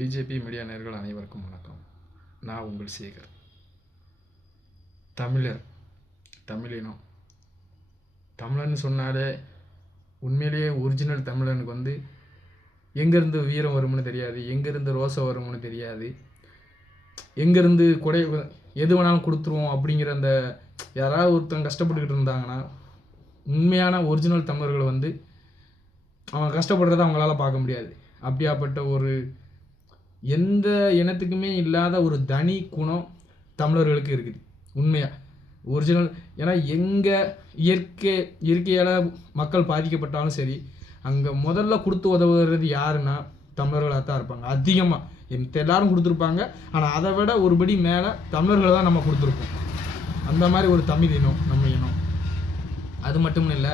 BJP media நேயர்கள் அனைவருக்கும் வணக்கம். நான் உங்கள் சேகர். தமிழர், தமிழினம், தமிழன்னு சொன்னாலே உண்மையிலேயே ஒரிஜினல் தமிழனுக்கு எங்கேருந்து வீரம் வரும்னு தெரியாது, எங்கேருந்து ரோசை வரும்னு தெரியாது, எங்கேருந்து கொடை எது வேணாலும் கொடுத்துருவோம் அப்படிங்கிற அந்த யாராவது ஒருத்தன் கஷ்டப்பட்டுக்கிட்டு இருந்தாங்கன்னா உண்மையான ஒரிஜினல் தமிழர்கள் அவன் கஷ்டப்படுறத அவங்களால பார்க்க முடியாது. அப்படியாப்பட்ட ஒரு எந்த இனத்துக்குமே இல்லாத ஒரு தனி குணம் தமிழர்களுக்கு இருக்குது. உண்மையாக ஒரிஜினல். ஏன்னா எங்கே இயற்கையால் மக்கள் பாதிக்கப்பட்டாலும் சரி, அங்கே முதல்ல கொடுத்து உதவுறது யாருன்னா தமிழர்களாக தான் இருப்பாங்க. அதிகமாக எல்லாரும் கொடுத்துருப்பாங்க, ஆனால் அதை விட ஒருபடி மேலே தமிழர்களை தான் நம்ம கொடுத்துருப்போம். அந்த மாதிரி ஒரு தமிழ் இனம் நம்ம இனம். அது மட்டும் இல்லை,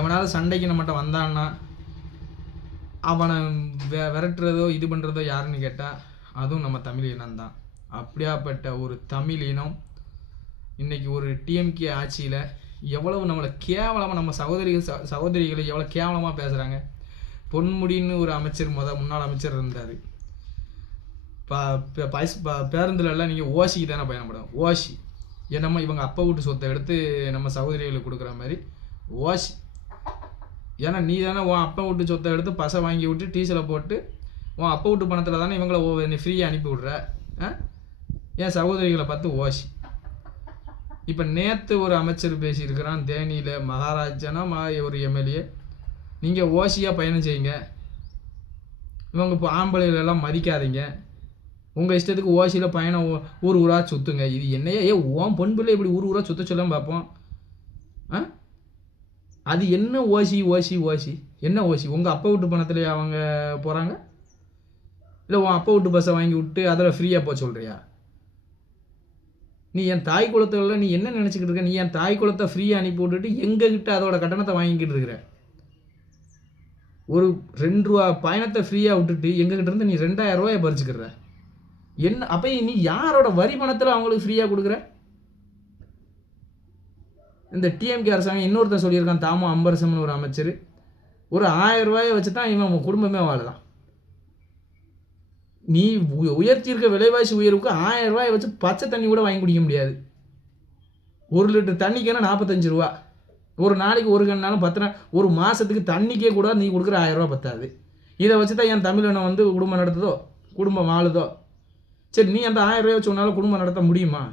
எவனாவது சண்டைக்கு நம்மகிட்ட வந்தான்னா அவனை விரட்டுறதோ இது பண்ணுறதோ யாருன்னு கேட்டால் அதுவும் நம்ம தமிழ் இனம்தான். அப்படியாப்பட்ட ஒரு தமிழ் இனம் இன்றைக்கி ஒரு டிஎம்கே ஆட்சியில் எவ்வளவு நம்மளை கேவலமாக, நம்ம சகோதரிகளை எவ்வளோ கேவலமாக பேசுகிறாங்க. பொன்முடின்னு ஒரு அமைச்சர் முன்னாள் அமைச்சர் இருந்தார். பேருந்துலலாம் நீங்கள் ஓசிக்கு தானே பயணப்படும். ஓசி என்னமோ இவங்க அப்பா வீட்டு சொத்தை எடுத்து நம்ம சகோதரிகளுக்கு கொடுக்குற மாதிரி ஓசி. ஏன்னா நீ தானே உன் அப்பா வீட்டு சொத்தை எடுத்து பசை வாங்கி விட்டு டீசலில் போட்டு உன் அப்பா வீட்டு பணத்தில் தானே இவங்களை நீ ஃப்ரீயாக அனுப்பி விட்ற. என் சகோதரிகளை பார்த்து ஓசி. இப்போ நேற்று ஒரு அமைச்சர் பேசியிருக்கிறான் தேனியில், மகாராஜனா ஒரு எம்எல்ஏ, நீங்கள் ஓசியாக பயணம் செய்யுங்க, இவங்க இப்போ ஆம்பளைகளெல்லாம் மதிக்காதீங்க, உங்கள் இஷ்டத்துக்கு ஓசியில் பயணம் ஊர் ஊராக சுற்றுங்க. இது என்னையே ஓன் பொன் பிள்ளை இப்படி ஊர் ஊராக சுற்ற சொல்லாமல் பார்ப்போம். அது என்ன ஓசி என்ன ஓசி? உங்கள் அப்பா வீட்டு பணத்துலேயே அவங்க போகிறாங்க, இல்லை உன் அப்பா வீட்டு பஸ்ஸை வாங்கி விட்டு அதில் ஃப்ரீயாக போக சொல்கிறியா? நீ என் தாய் குளத்தில் நீ என்ன நினச்சிக்கிட்டு இருக்க? நீ என் தாய் குளத்தை ஃப்ரீயாக அனுப்பி விட்டுட்டு எங்ககிட்ட அதோட கட்டணத்தை வாங்கிக்கிட்டு இருக்கிற. ஒரு 2 ரூபா பயணத்தை ஃப்ரீயாக விட்டுட்டு எங்ககிட்ட இருந்து நீ 2000 ரூபாயை பறிச்சுக்கிற. என்ன அப்போ நீ யாரோட வரி பணத்தில் அவங்களுக்கு ஃப்ரீயாக கொடுக்குற? இந்த டிஎம்கே அரசாங்கம் இன்னொருத்தர் சொல்லியிருக்கான், தாமோ அம்பரசம்னு ஒரு அமைச்சர், ஒரு 1000 ரூபாயை வச்சு தான் இவன் குடும்பமே வாழலாம். நீ உயர்த்தியிருக்க விலைவாசி உயர்வுக்கு 1000 ரூபாயை வச்சு பச்சை தண்ணி கூட வாங்கி குடிக்க முடியாது. 1 லிட்டர் தண்ணிக்கேனா 45 ரூபா. ஒரு நாளைக்கு ஒரு கண்ணாலும் 10 நாள், ஒரு மாதத்துக்கு தண்ணிக்கே கூட நீ கொடுக்குற 1000 ரூபா பத்தாது. இதை வச்சு தான் என் தமிழனை குடும்பம் நடத்துதோ, குடும்பம் வாழுதோ. சரி, நீ அந்த 1000 ரூபாய் வச்சு உன்னால குடும்பம் நடத்த முடியுமா?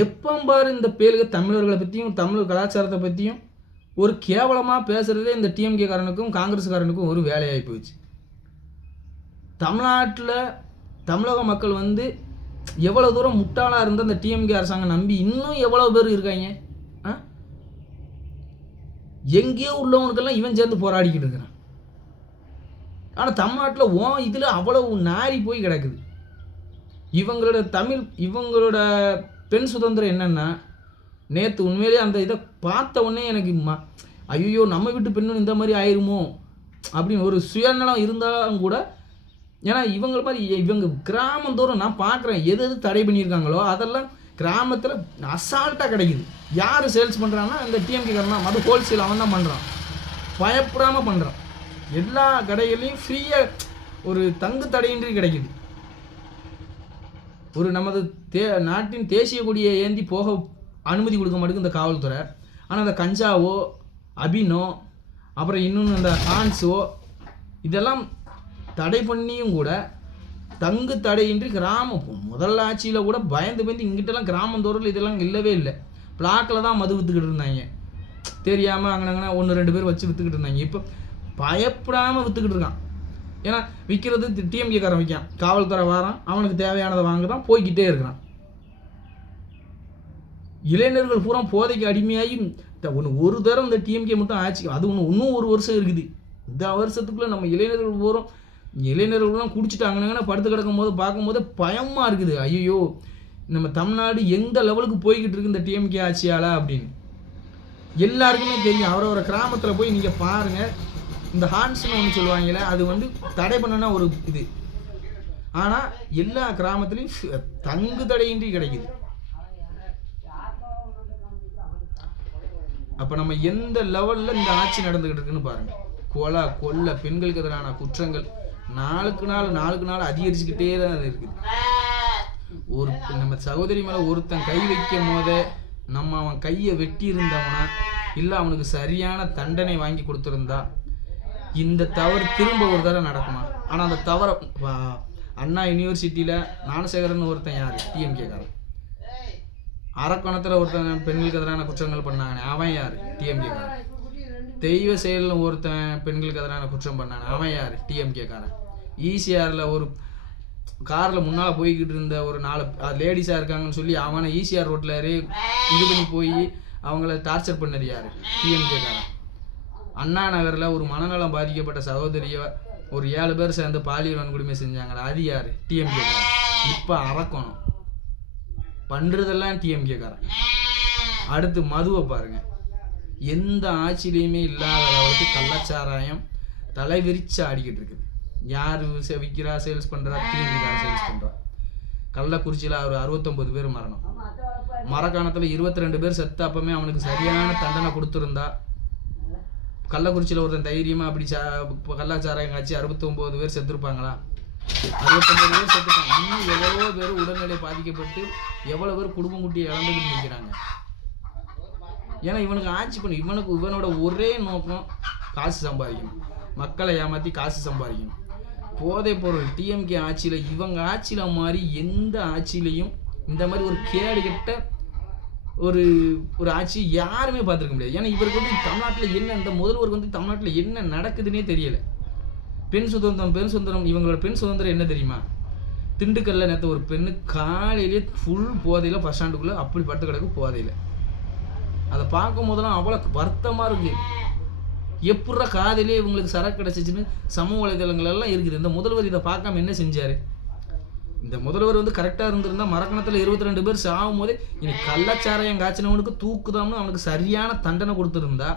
எப்போ பாரு இந்த பேருக தமிழர்களை பற்றியும் தமிழ் கலாச்சாரத்தை பற்றியும் ஒரு கேவலமாக பேசுகிறதே இந்த டிஎம்கே காரனுக்கும் காங்கிரஸ்காரனுக்கும் ஒரு வேலையாகி போயிடுச்சு. தமிழ்நாட்டில் தமிழக மக்கள் எவ்வளோ தூரம் முட்டாளாக இருந்தால் அந்த டிஎம்கே அரசாங்கம் நம்பி இன்னும் எவ்வளோ பேர் இருக்காங்க. எங்கேயோ உள்ளவனுக்கெல்லாம் இவன் சேர்ந்து போராடிக்கிட்டு இருக்கிறான். ஆனால் தமிழ்நாட்டில் இதில் அவ்வளவு நாரி போய் கிடக்குது. இவங்களோட பெண் சுதந்திரம் என்னென்னா, நேற்று உண்மையிலேயே அந்த இதை பார்த்த உடனே எனக்கு ஐயோ நம்ம வீட்டு பெண்ணும் இந்த மாதிரி ஆயிருமோ அப்படின்னு ஒரு சுயநலம் இருந்தாலும் கூட, ஏன்னா இவங்களை மாதிரி இவங்க கிராமந்தோறும் நான் பார்க்குறேன் எது தடை பண்ணியிருக்காங்களோ அதெல்லாம் கிராமத்தில் அசால்ட்டாக கிடைக்குது. யார் சேல்ஸ் பண்ணுறாங்கன்னா இந்த டிஎம்கே காரன், அது ஹோல்சேல் அவன் தான் பண்ணுறான், பயப்படாமல் பண்ணுறான். எல்லா கடைகளையும் ஃப்ரீயாக ஒரு தங்கு தடையின்றி கிடைக்குது. ஒரு நமது நாட்டின் தேசிய கொடியை ஏந்தி போக அனுமதி கொடுக்க மாட்டேங்குது இந்த காவல்துறை. ஆனால் அந்த கஞ்சாவோ அபினோ அப்புறம் இன்னொன்று இந்த ஹான்ஸோ இதெல்லாம் தடை பண்ணியும் கூட தங்கு தடையின்றி கிராமம் முதல் ஆட்சியில் கூட பயந்து இங்கிட்டலாம் கிராமந்தோறும் இதெல்லாம் இல்லவே இல்லை. பிளாக்கில் தான் மது விற்றுக்கிட்டு இருந்தாங்க, தெரியாமல் அங்கனங்கன்னா 1-2 பேர் வச்சு விற்றுக்கிட்டு இருந்தாங்க. இப்போ பயப்படாமல் விற்றுக்கிட்டு இருக்கான். ஏன்னா விற்கிறது டிஎம்கே காரன் விற்கான், காவல்துறை வாரான், அவனுக்கு தேவையானதை வாங்குறான், போய்கிட்டே இருக்கிறான். இளைஞர்கள் பூரா போதைக்கு அடிமையாகி ஒரு தரம் இந்த டிஎம்கே மட்டும் ஆச்சு. அது இன்னும் 1 வருஷம் இருக்குது. இந்த வருஷத்துக்குள்ளே நம்ம இளைஞர்கள்லாம் குடிச்சிட்டாங்கன்னா படுத்து கிடக்கும் போது பார்க்கும்போது பயமாக இருக்குது. ஐயோ நம்ம தமிழ்நாடு எந்த லெவலுக்கு போய்கிட்டு இருக்கு இந்த டிஎம்கே ஆட்சியால் அப்படின்னு எல்லாருக்குமே தெரியும். அவரவர கிராமத்தில் போய் நீங்கள் பாருங்கள், இந்த ஹான்ஸ்னு ஒன்று சொல்லுவாங்கல்ல, அது தடை பண்ணனா ஒரு இது, ஆனால் எல்லா கிராமத்துலேயும் தங்கு தடையின்றி கிடைக்குது. அப்போ நம்ம எந்த லெவலில் இந்த ஆட்சி நடந்துக்கிட்டு இருக்குன்னு பாருங்கள். கொலை கொள்ளை பெண்களுக்கு எதிரான குற்றங்கள் நாளுக்கு நாள் அதிகரிச்சுக்கிட்டே தான் இருக்குது. ஒரு நம்ம சகோதரி மேலே ஒருத்தன் கை வைக்கும் போதே அவன் கையை வெட்டி இருந்தவனா இல்லை அவனுக்கு சரியான தண்டனை வாங்கி கொடுத்துருந்தா இந்த தவறு திரும்ப ஒரு தடவை நடக்குமா? ஆனால் அந்த தவறை அண்ணா யூனிவர்சிட்டியில் ஞானசேகரன் ஒருத்தன் யார்? டிஎம்கேக்காரன். அரக்கோணத்தில் ஒருத்தன் பெண்களுக்கு எதிரான குற்றங்கள் பண்ணாங்க, அவன் யார்? டிஎம்கேக்காரன். தெய்வ செயலில் ஒருத்தன் பெண்களுக்கு எதிரான குற்றம் பண்ணாங்க, அவன் யார்? டிஎம்கேக்காரன். ஈசிஆரில் ஒரு காரில் முன்னால் போய்கிட்டு இருந்த ஒரு 4 லேடிஸாக இருக்காங்கன்னு சொல்லி அவனை ஈசிஆர் ரோட்டில் இது பண்ணி போய் அவங்கள டார்ச்சர் பண்ணது யார்? டிஎம்கேக்காரன். அண்ணா நகரில் ஒரு மனநலம் பாதிக்கப்பட்ட சகோதரியை ஒரு 7 பேர் சேர்ந்து பாலியல் வன்கொடுமை செஞ்சாங்களா, அது யார்? டிஎம்கேக்காரன். இப்போ அரக்கணும் பண்ணுறதெல்லாம் டிஎம்கேக்காரன். அடுத்து மதுவை பாருங்கள், எந்த ஆட்சியிலையுமே இல்லாத அளவுக்கு கள்ளச்சாராயம் தலைவிரிச்சு ஆடிக்கிட்டு இருக்குது. யார் விற்கிறா, சேல்ஸ் பண்ணுறா? டிஎம்கேக்காரன் சேல்ஸ் பண்ணுறா. கள்ளக்குறிச்சியில் ஒரு 69 பேர் மரணம், மரக்காணத்தில் 22 பேர் செத்த. அப்பமே அவனுக்கு சரியான தண்டனை கொடுத்துருந்தா கள்ளக்குறிச்சியில் ஒருத்தன் தைரியமாக அப்படி கள்ளச்சாராயம் காய்ச்சி 69 பேர் செத்துருப்பாங்களா? 69 பேர் செத்துட்டாங்க. இன்னும் எவ்வளோ பேர் உடல்நிலை பாதிக்கப்பட்டு எவ்வளோ பேர் குடும்பம் குட்டி இழந்துக்கிட்டு நிற்கிறாங்க. ஏன்னா இவனுக்கு ஆட்சி பண்ணி இவனோட ஒரே நோக்கம் காசு சம்பாதிக்கணும், மக்களை ஏமாற்றி காசு சம்பாதிக்கணும். போதைப் பொருள் டிஎம்கே ஆட்சியில் இவங்க ஆட்சியில் மாதிரி எந்த ஆட்சியிலையும் இந்த மாதிரி ஒரு கேடு கெட்ட ஒரு ஆட்சி யாருமே பார்த்துருக்க முடியாது. ஏன்னா இவருக்கு தமிழ்நாட்டில் என்ன, இந்த முதல்வருக்கு தமிழ்நாட்டில் என்ன நடக்குதுன்னே தெரியல. பெண் சுதந்திரம் இவங்களோட பெண் சுதந்திரம் என்ன தெரியுமா? திண்டுக்கல்ல நேற்று ஒரு பெண்ணு காலையிலேயே ஃபுல் போதையில் பஸ் ஸ்டாண்டுக்குள்ளே அப்படி படுத்து கிடக்கு போதையில். அதை பார்க்கும் போதெல்லாம் அவ்வளோ வருத்தமாக இருக்குது. எப்படா காதிலே இவங்களுக்கு சரக்கு கிடச்சிச்சின்னு சமூக வலைதளங்களெல்லாம் இருக்குது. இந்த முதல்வர் இதை பார்க்காம என்ன செஞ்சார்? இந்த முதல்வர் கரெக்டாக இருந்திருந்தா மரக்கணத்தில் 22 பேர் சாகும் போதே இனி கள்ளச்சாராயம் காய்ச்சினவனுக்கு தூக்குதாம்னு அவனுக்கு சரியான தண்டனை கொடுத்துருந்தா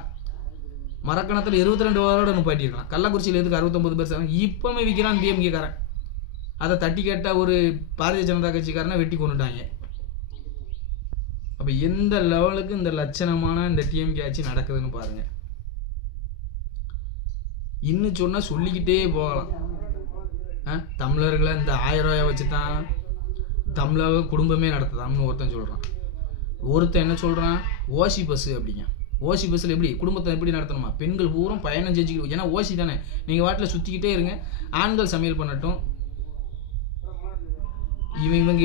மரக்கணத்தில் 22 பேரோட நிப்பாட்டிருக்கலாம். கள்ளக்குறிச்சியில் எதுக்கு 69 பேர் சாகும்? இப்போமே விற்கிறான் டிஎம்கேக்காரன். அதை தட்டி கேட்டால் ஒரு பாரதிய ஜனதா கட்சிக்காரனை வெட்டி கொண்டுட்டாங்க. அப்போ எந்த லெவலுக்கு இந்த லட்சணமான இந்த டிஎம்கே ஆட்சி நடக்குதுன்னு பாருங்கள். இன்னும் சொன்னால் சொல்லிக்கிட்டே போகலாம். தமிழர்களை இந்த 1000 ரூபாயை வச்சு தான் தமிழக குடும்பமே நடத்துதான்னு ஒருத்தன் சொல்கிறான். ஒருத்தன் என்ன சொல்கிறான்? ஓசி பஸ்ஸு அப்படிங்க. ஓசி பஸ்ஸில் எப்படி குடும்பத்தை எப்படி நடத்தணுமா? பெண்கள் பூரா பயணம் செஞ்சுக்கிட்டு, ஏன்னா ஓசி தானே, நீங்கள் வாட்டில் சுற்றிக்கிட்டே இருங்க, ஆண்கள் சமையல் பண்ணட்டும்.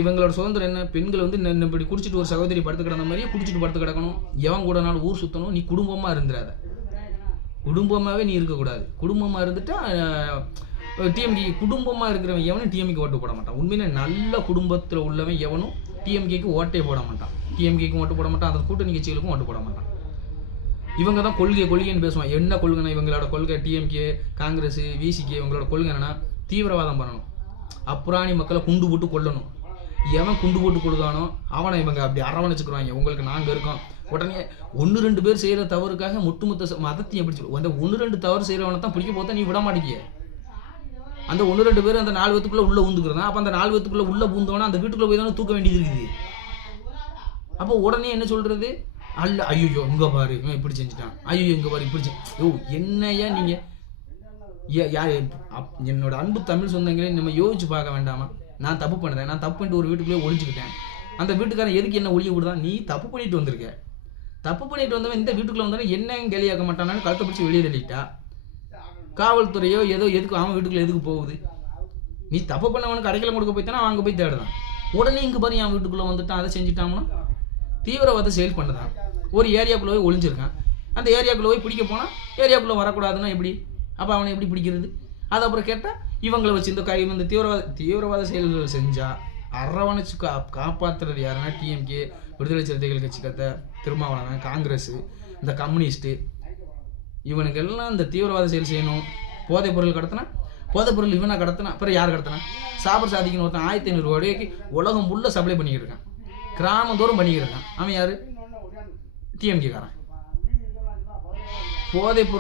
இவங்களோட சுதந்திரம் என்ன? பெண்கள் இப்படி குடிச்சிட்டு ஒரு சகோதரி படுத்து கிடந்த மாதிரியே குடிச்சிட்டு படுத்து கிடக்கணும். எவன் கூட நாள் ஊர் சுற்றணும். நீ குடும்பமாக இருந்துடாத, குடும்பமாகவே நீ இருக்கக்கூடாது. குடும்பமாக இருந்துட்டா டிஎம்கே குடும்பமாக இருக்கிறவன் எவனும் டிஎம்கே ஓட்டு போட மாட்டான். உண்மையிலே நல்ல குடும்பத்தில் உள்ளவன் எவனும் டிஎம்கேக்கு ஓட்டே போட மாட்டான். டிஎம்கேக்கும் ஓட்டு போட மாட்டான், அந்த கூட்டணி கட்சிகளுக்கும் ஓட்டு போட மாட்டான். இவங்க தான் கொள்கைன்னு பேசுவான். என்ன கொள்கைனா இவங்களோட கொள்கை? டிஎம்கே, காங்கிரஸ், விசிகே இவங்களோட கொள்கை என்னன்னா தீவிரவாதம் பண்ணணும், அப்புறாணி மக்களை குண்டு போட்டு கொல்லணும். எவன் குண்டு போட்டு கொள்ளுதானோ அவனை இவங்க அப்படி அரவணைச்சுக்குறாங்க. உங்களுக்கு நாங்கள் இருக்கோம். உடனே 1-2 பேர் செய்கிற தவறுக்காக ஒட்டுமொத்த மதத்தையும் எப்படி சொல்லுவோம்? அந்த 1-2 தவறு செய்கிறவனை தான் பிடிக்க போத்தா நீ விட மாட்டேங்கிய. அந்த 1-2 பேர் அந்த 4 பேத்துக்குள்ளே உள்ளே ஊந்துக்கிறதா. அப்போ அந்த 4 பேத்துக்குள்ளே உள்ளே பூந்தவனா அந்த வீட்டுக்குள்ளே போய் தானே தூக்க வேண்டியது இருக்குது. அப்போ உடனே என்ன சொல்கிறது? அல்ல ஐயோ இங்கே பாரு இவன் இப்படி செஞ்சுட்டான், ஐயோ இங்கே பாரு இப்படி என்னையா நீங்கள் யார்? என்னோட அன்பு தமிழ் சொந்தங்களே, நம்ம யோசிச்சு பார்க்க வேண்டாமா? நான் தப்பு பண்ணுறேன், நான் தப்பு பண்ணிட்டு ஒரு வீட்டுக்குள்ளே ஒழிஞ்சுக்கிட்டேன். அந்த வீட்டுக்காரன் எதுக்கு என்ன ஒழிய விடுதான்? நீ தப்பு பண்ணிட்டு வந்திருக்க. தப்பு பண்ணிட்டு வந்தவன் இந்த வீட்டுக்குள்ளே வந்தாலும் என்ன கேலியாக்க மாட்டானான்னு கழுத்தை பிடிச்சி வெளியே தள்ளிட்டா. காவல்துறையோ ஏதோ எதுக்கு அவன் வீட்டுக்குள்ளே எதுக்கு போகுது? நீ தப்பு பண்ணவனுக்கு அடைக்கலம் கொடுக்க போய்த்தானா அங்கே போய் தேடுதான். உடனே இங்கே பாரு என் வீட்டுக்குள்ளே வந்துட்டான், அதை செஞ்சுட்டான்னா தீவிரவாத செயல் பண்ணுதான். ஒரு ஏரியாக்குள்ளே போய் ஒளிஞ்சிருக்கான், அந்த ஏரியாக்குள்ளே போய் பிடிக்க போனால் ஏரியாக்குள்ளே வரக்கூடாதுன்னா எப்படி? அப்போ அவனை எப்படி பிடிக்கிறது? அது அப்புறம் கேட்டால் இவங்களை வச்சு இந்த தீவிரவாத செயல்கள் செஞ்சால் அரவணைச்சு காப்பாற்றுறது யாருன்னா டிஎம்கே, விடுதலை சிறுத்தைகள் கட்சி, திருமாவளவன், காங்கிரஸ், இந்த கம்யூனிஸ்ட்டு, இவனுக்கெல்லாம் இந்த தீவிரவாத செயல் செய்யணும். போதைப் பொருள் கடத்தினா, போதைப் பொருள் இவனை கடத்தினா அப்புறம் யார் கடத்தினா? சாபர் சாதிக்குன்னு ஒருத்தன் 1500 ரூபாய்க்கு உலகம் ஃபுல்லாக சப்ளை பண்ணிக்கிட்டு இருக்கான், கிராமந்தோறும் பண்ணிக்கிட்டு இருக்கான். அவன் யார்? டிஎம்கேக்காரன். போதைப்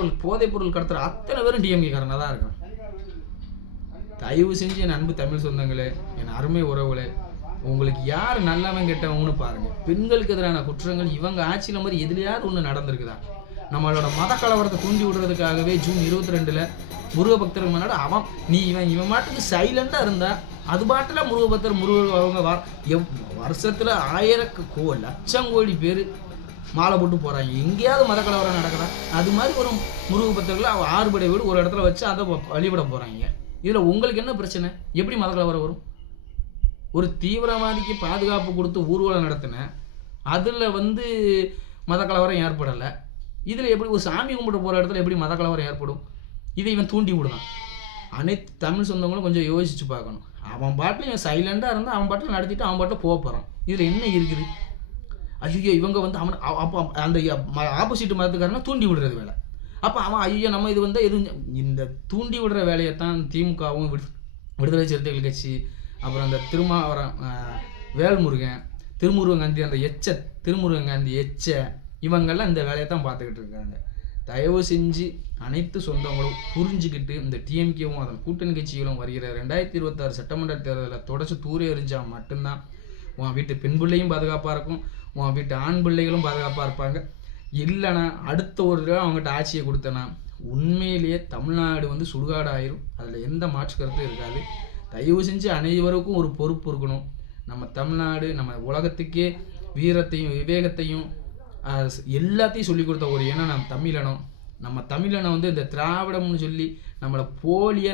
பொருள் கடத்துகிற அத்தனை பேரும் டிஎம்கேக்காரனாக தான் இருக்கான். தயவு செஞ்சு என் அன்பு தமிழ் சொந்தங்களே, என் அருமை உறவுகளே, உங்களுக்கு யார் நல்லவன் கெட்டவங்கன்னு பாருங்கள். பெண்களுக்கு எதிரான குற்றங்கள் இவங்க ஆட்சியில் மாதிரி எதுலையாவது ஒன்று நடந்திருக்குதா? நம்மளோட மத கலவரத்தை தூண்டி விடுறதுக்காகவே ஜூன் 22 முருக பக்தர்கள் முன்னாடி இவன் மாட்டுக்கு சைலண்டாக இருந்தா அது பாட்டில் முருக பக்தர் அவங்க வருஷத்தில் 1000 லட்சம் கோடி பேர் மாலை போட்டு போகிறாங்க. எங்கேயாவது மத கலவரம் நடக்குதா? அது மாதிரி ஒரு முருக பக்தர்களை 6 படை வீடு ஒரு இடத்துல வச்சு அதை வழிபட போகிறாங்க. இதில் உங்களுக்கு என்ன பிரச்சனை? எப்படி மத கலவரம் வரும்? ஒரு தீவிரவாதிக்கு பாதுகாப்பு கொடுத்து ஊர்வலம் நடத்தின அதில் மத கலவரம் ஏற்படலை. இதில் எப்படி ஒரு சாமி கும்பிட்டு போகிற இடத்துல எப்படி மத கலவரம் ஏற்படும்? இதை இவன் தூண்டி விடுதான். அனைத்து தமிழ் சொந்தங்களும் கொஞ்சம் யோசிச்சு பார்க்கணும். அவன் பாட்டில் இவன் சைலண்டாக இருந்தால் அவன் பாட்டில் நடத்திட்டு அவன் பாட்டில் போக போகிறான். இதில் என்ன இருக்குது? ஐயோ இவங்க அவன் அப்போ அந்த ஆப்போசிட் மதத்துக்காரனா தூண்டி விடுறது வேலை. அப்போ அவன் ஐயோ நம்ம இது எதுவும் இந்த தூண்டி விடுற வேலையைத்தான் திமுகவும் விடுதலை சிறுத்தைகள் கட்சி, அப்புறம் அந்த திருமாவரம் வேல்முருகன், திருமுருகன் காந்தி, அந்த திருமுருகன் காந்தி இவங்கெல்லாம் இந்த வேலையை தான் பார்த்துக்கிட்டு இருக்காங்க. தயவு செஞ்சு அனைத்து சொந்தங்களும் புரிஞ்சுக்கிட்டு இந்த டிஎம்கேவும் அதன் கூட்டணி கட்சிகளும் வருகிற 2026 சட்டமன்ற தேர்தலில் தொடச்சி தூர எறிஞ்சால் மட்டும்தான் உன் வீட்டு பெண் பிள்ளையும் பாதுகாப்பாக இருக்கும், உன் வீட்டு ஆண் பிள்ளைகளும் பாதுகாப்பாக இருப்பாங்க. இல்லைனா அடுத்த ஒரு தடவை அவங்ககிட்ட ஆட்சியை கொடுத்தனா உண்மையிலேயே தமிழ்நாடு சுடுகாடு ஆயிரும். அதில் எந்த மாற்று கருத்தும் இருக்காது. தயவு செஞ்சு அனைவருக்கும் ஒரு பொறுப்பு இருக்கணும். நம்ம தமிழ்நாடு நம்ம உலகத்துக்கே வீரத்தையும் விவேகத்தையும் எல்லாத்தையும் சொல்லிக் கொடுத்த ஒரு இனம் நம்ம தமிழினம். நம்ம தமிழினம் இந்த திராவிடம்னு சொல்லி நம்மளை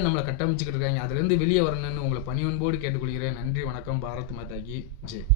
நம்மளை கட்டமைச்சுக்கிட்டு இருக்காங்க. அதுலேருந்து வெளியே வரணும்னு உங்களை பணிவன்போடு கேட்டுக்கொள்கிறேன். நன்றி, வணக்கம். பாரத் மாதா கி ஜெய்.